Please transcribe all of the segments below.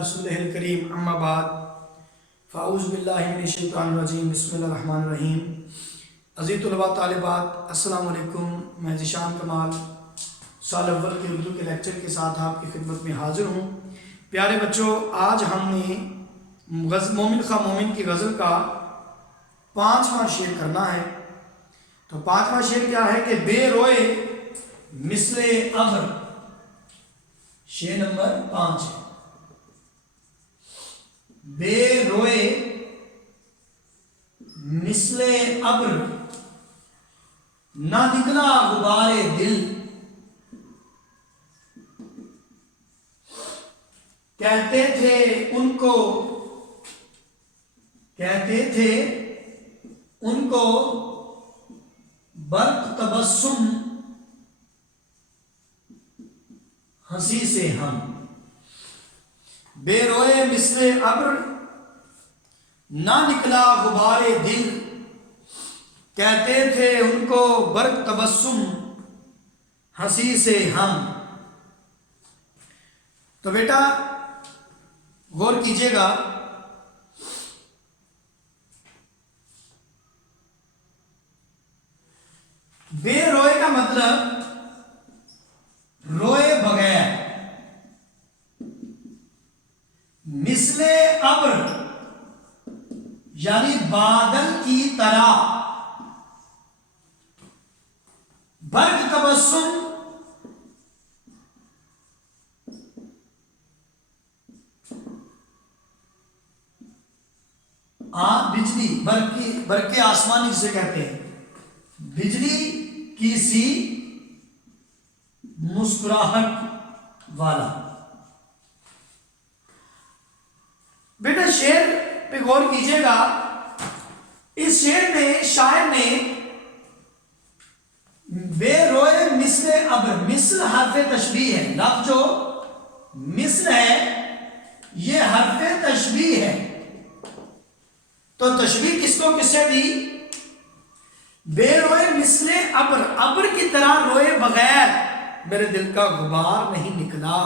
رسولہ الکریم اما بعد فاعوذ باللہ من الشیطان الرجیم بسم اللہ الرحمن الرحیم۔ عزیز طلباء طالبات السلام علیکم۔ میں ذیشان کمال سال اول کے اردو کے لیکچر کے ساتھ آپ کی خدمت میں حاضر ہوں۔ پیارے بچوں، آج ہم نے مومن خواہ مومن کی غزل کا 5واں شعر کرنا ہے۔ تو 5واں شعر کیا ہے کہ بے روئے مثل ابر، شعر نمبر 5 ہے۔ بے روئے مثل ابر، نہ نکلا غبار دل، کہتے تھے ان کو برق تبسم ہنسی سے ہم۔ بے روئے مثل ابر، نہ نکلا غبار دل، کہتے تھے ان کو برق تبسم ہنسی سے ہم۔ تو بیٹا غور کیجئے گا، بے روئے کا مطلب روئے بغیر، مثل ابر یعنی بادل کی طرح، برق تبسم بجلی، برق آسمانی جسے کہتے ہیں، بجلی کی سی مسکراہٹ والا۔ بیٹا شعر پہ غور کیجئے گا، اس شعر میں شاعر نے بے روئے مثل ابر، مثل حرف تشبیہ ہے، لفظ جو مثل ہے یہ حرف تشبیہ ہے۔ تو تشبیہ کس کو کس سے دی؟ بے روئے مثل ابر، ابر کی طرح روئے بغیر میرے دل کا غبار نہیں نکلا۔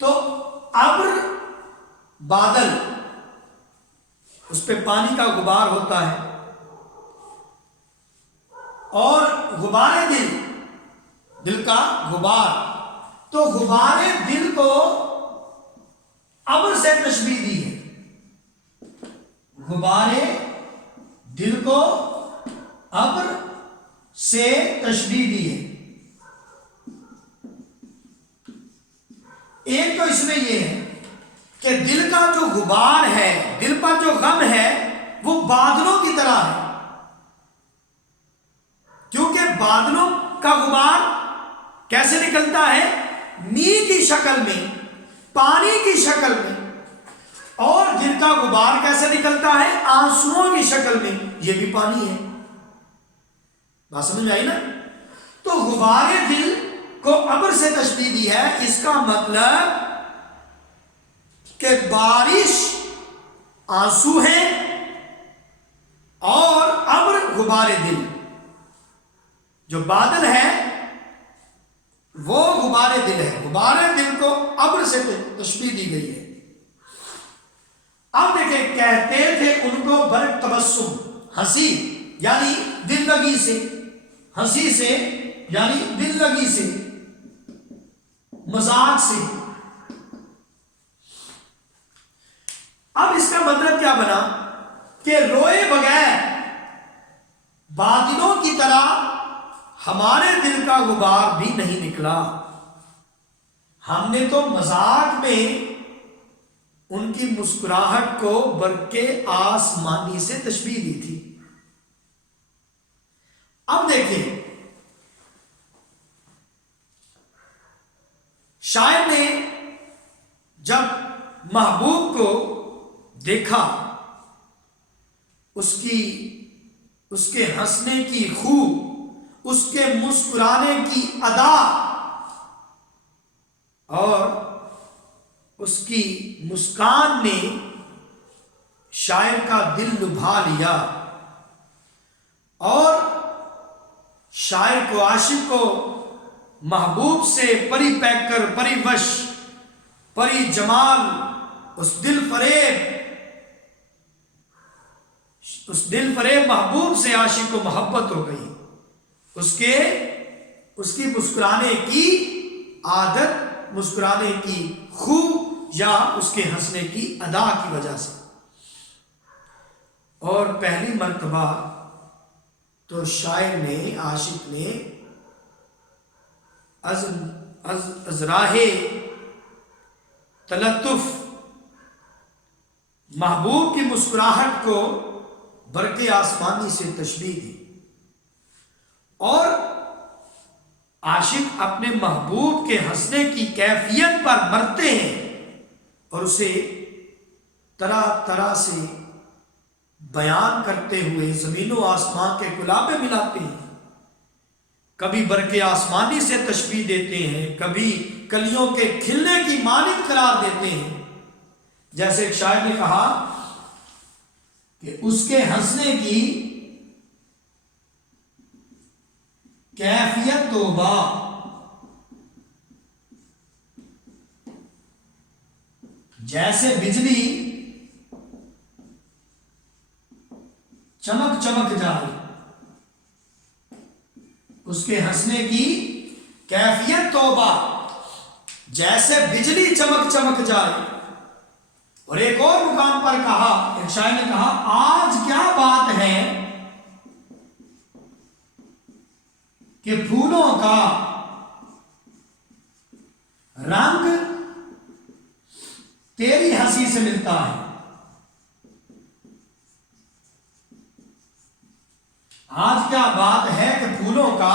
تو ابر بادل، اس پہ پانی کا غبار ہوتا ہے، اور غبار دل، دل کا غبار، تو غبار دل کو ابر سے تشبیہ دی ہے۔ غبار دل کو ابر سے تشبیہ دی ہے۔ ایک تو اس میں یہ ہے کہ دل کا جو غبار ہے، دل پر جو غم ہے، وہ بادلوں کی طرح ہے، کیونکہ بادلوں کا غبار کیسے نکلتا ہے؟ می کی شکل میں، پانی کی شکل میں، اور دل کا غبار کیسے نکلتا ہے؟ آنسوؤں کی شکل میں، یہ بھی پانی ہے۔ بات سمجھ آئی نا؟ تو غبار دل کو ابر سے تشبیہ دی ہے، اس کا مطلب کہ بارش آنسو ہے اور ابر غبار دل، جو بادل ہے وہ غبار دل ہے، غبار دل کو ابر سے تشبیہ دی گئی ہے۔ اب دیکھیں، کہتے تھے ان کو برق تبسم، ہنسی یعنی دل لگی سے، ہنسی سے یعنی دل لگی سے، مذاق سے۔ اب اس کا مطلب کیا بنا کہ روئے بغیر بادلوں کی طرح ہمارے دل کا غبار بھی نہیں نکلا۔ ہم نے تو مذاق میں ان کی مسکراہٹ کو برق آسمانی سے تشبیہ دی تھی۔ اب دیکھیں، شاعر نے جب محبوب کو دیکھا، اس کے ہنسنے کی خوب، اس کے مسکرانے کی ادا اور اس کی مسکان نے شاعر کا دل لبھا لیا، اور شاعر کو، عاشق کو محبوب سے پری پیکر، پری وش، پری جمال، اس دل فریب محبوب سے عاشق کو محبت ہو گئی، اس کی مسکرانے کی عادت، مسکرانے کی خو یا اس کے ہنسنے کی ادا کی وجہ سے۔ اور پہلی مرتبہ تو شاعر نے، عاشق نے از راہ تلطف محبوب کی مسکراہٹ کو برق آسمانی سے تشبیہ دی، اور عاشق اپنے محبوب کے ہنسنے کی کیفیت پر مرتے ہیں اور اسے طرح طرح سے بیان کرتے ہوئے زمین و آسمان کے کلابے ملاتے ہیں، کبھی برق آسمانی سے تشبیہ دیتے ہیں، کبھی کلیوں کے کھلنے کی مانند قرار دیتے ہیں۔ جیسے ایک شاعر نے کہا کہ اس کے ہنسنے کی کیفیت توبہ، جیسے بجلی چمک چمک جائے، اس کے ہنسنے کی کیفیت توبہ جیسے بجلی چمک چمک جائے۔ اور ایک اور مقام پر کہا، ایک شاعر نے کہا، آج کیا بات ہے کہ پھولوں کا رنگ تیری ہنسی سے ملتا ہے۔ آج کیا بات ہے کہ پھولوں کا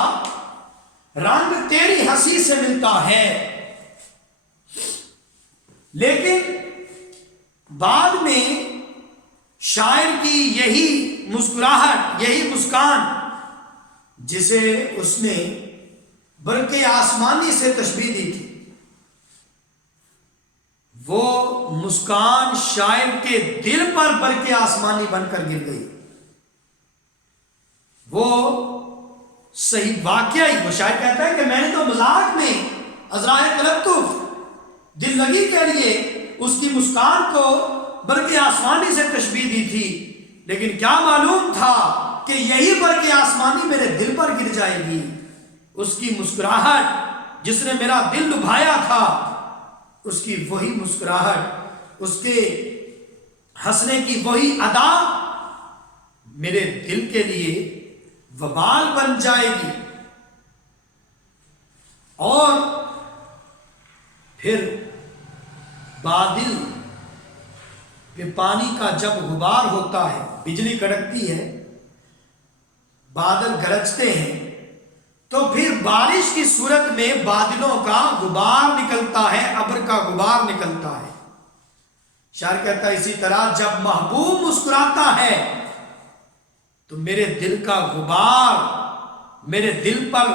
رنگ تیری ہنسی سے ملتا ہے۔ لیکن بعد میں شاعر کی یہی مسکراہٹ، یہی مسکان جسے اس نے برق آسمانی سے تشبیہ دی تھی، وہ مسکان شاعر کے دل پر برق آسمانی بن کر گر گئی۔ وہ صحیح واقعہ ہی، وہ شاعر کہتا ہے کہ میں نے تو مذاق میں ازرائے تلطف، دل لگی کے لیے اس کی مسکان کو برق آسمانی سے تشبیہ دی تھی، لیکن کیا معلوم تھا کہ یہی برق آسمانی میرے دل پر گر جائے گی۔ اس کی مسکراہٹ جس نے میرا دل لبھایا تھا، اس کی وہی مسکراہٹ، اس کے ہنسنے کی وہی ادا میرے دل کے لیے وبال بن جائے گی۔ اور پھر بادل کہ پانی کا جب غبار ہوتا ہے، بجلی کڑکتی ہے، بادل گرجتے ہیں، تو پھر بارش کی صورت میں بادلوں کا غبار نکلتا ہے، ابر کا غبار نکلتا ہے۔ شاعر کہتا ہے اسی طرح جب محبوب مسکراتا ہے تو میرے دل کا غبار، میرے دل پر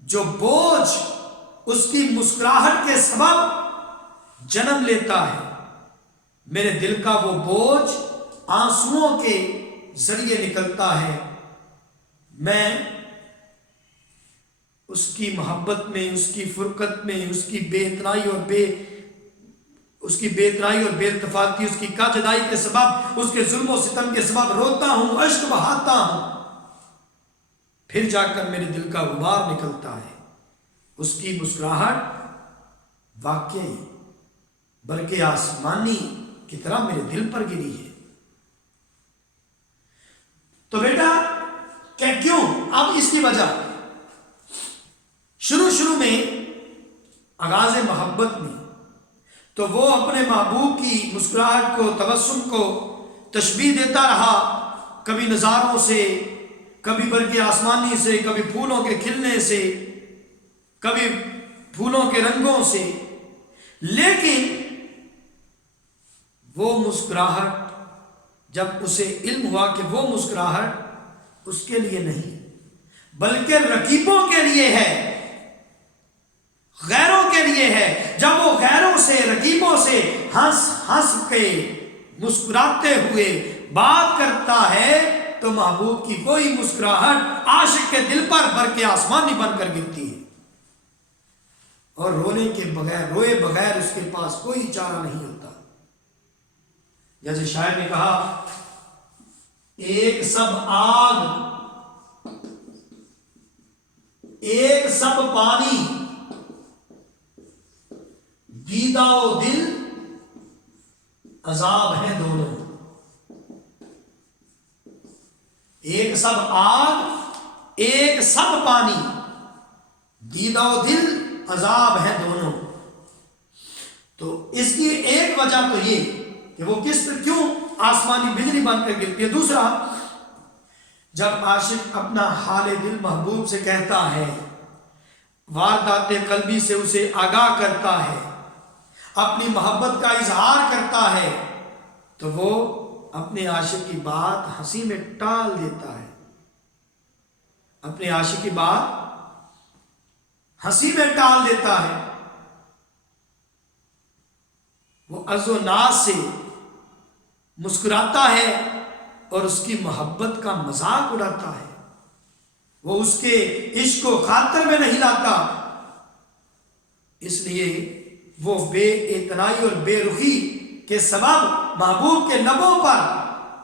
جو بوجھ اس کی مسکراہٹ کے سبب جنم لیتا ہے، میرے دل کا وہ بوجھ آنسوؤں کے ذریعے نکلتا ہے۔ میں اس کی محبت میں، اس کی فرقت میں، اس کی بے اتنائی اور بے اتفاقی، اس کی کا جدائی کے سبب، اس کے ظلم و ستم کے سبب روتا ہوں، اشک بہاتا ہوں، پھر جا کر میرے دل کا غبار نکلتا ہے۔ اس کی مسکراہٹ واقعی برق آسمانی کی طرح میرے دل پر گری ہے۔ تو بیٹا کہ کیوں؟ اب اس کی وجہ شروع میں آغاز محبت میں تو وہ اپنے محبوب کی مسکراہٹ کو، تبسم کو تشبیہ دیتا رہا، کبھی نظاروں سے، کبھی برق آسمانی سے، کبھی پھولوں کے کھلنے سے، کبھی پھولوں کے رنگوں سے، لیکن وہ مسکراہٹ جب اسے علم ہوا کہ وہ مسکراہٹ اس کے لیے نہیں بلکہ رقیبوں کے لیے ہے، غیروں کے لیے ہے، جب وہ غیروں سے، رقیبوں سے ہنس کے مسکراتے ہوئے بات کرتا ہے تو محبوب کی کوئی مسکراہٹ عاشق کے دل پر برق آسمانی بن کر گرتی ہے۔ اور روئے بغیر اس کے پاس کوئی چارہ نہیں ہوتا. جیسے شاعر نے کہا ایک سب آگ ایک سب پانی دیدہ و دل عذاب ہے دونوں. ایک سب آگ ایک سب پانی دیدہ و دل عذاب ہے دونوں. تو اس کی ایک وجہ تو یہ کہ وہ کس پر کیوں آسمانی بجلی بن کر گرتی ہے. دوسرا، جب عاشق اپنا حال دل محبوب سے کہتا ہے، واردات قلبی سے اسے آگاہ کرتا ہے، اپنی محبت کا اظہار کرتا ہے، تو وہ اپنے عاشق کی بات ہنسی میں ٹال دیتا ہے. اپنے عاشق کی بات ہنسی میں ٹال دیتا ہے. وہ عز و ناز سے مسکراتا ہے اور اس کی محبت کا مذاق اڑاتا ہے. وہ اس کے عشق کو خاطر میں نہیں لاتا. اس لیے وہ بے اعتنائی اور بے رخی کے سبب محبوب کے لبوں پر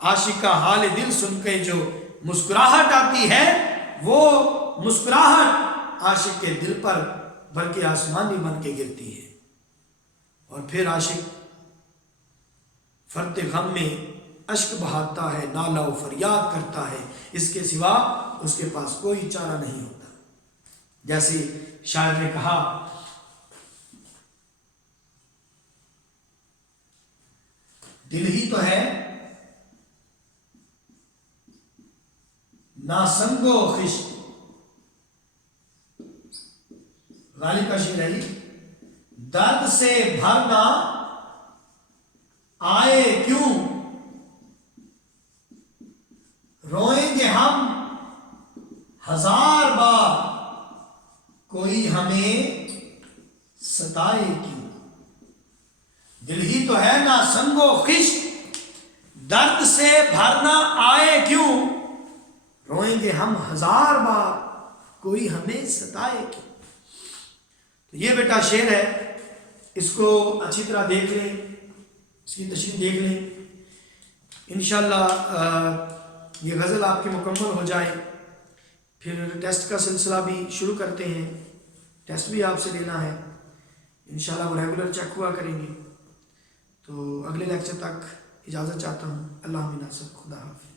عاشق کا حال دل سن کے جو مسکراہٹ آتی ہے، وہ مسکراہٹ عاشق کے دل پر بلکہ آسمانی بن کے گرتی ہے. اور پھر عاشق فرط غم میں اشک بہاتا ہے، نالہ و فریاد کرتا ہے. اس کے سوا اس کے پاس کوئی چارہ نہیں ہوتا. جیسے شاعر نے کہا دل ہی تو ہے نا سنگ و خشت. غالب کا شعر ہے، درد سے بھرنا آئے کیوں، روئیں گے ہم ہزار بار، کوئی ہمیں ستائے کیوں. دل ہی تو ہے نا سنگ و خشت، درد سے بھرنا آئے کیوں، روئیں گے ہم ہزار بار، کوئی ہمیں ستائے کیوں. تو یہ بیٹا شعر ہے، اس کو اچھی طرح دیکھ لیں، اس کی تشریح دیکھ لیں. انشاءاللہ یہ غزل آپ کی مکمل ہو جائے، پھر ٹیسٹ کا سلسلہ بھی شروع کرتے ہیں. ٹیسٹ بھی آپ سے لینا ہے انشاءاللہ، وہ ریگولر چیک ہوا کریں گے. تو اگلے لیکچر تک اجازت چاہتا ہوں. اللہ حافظ. خدا حافظ.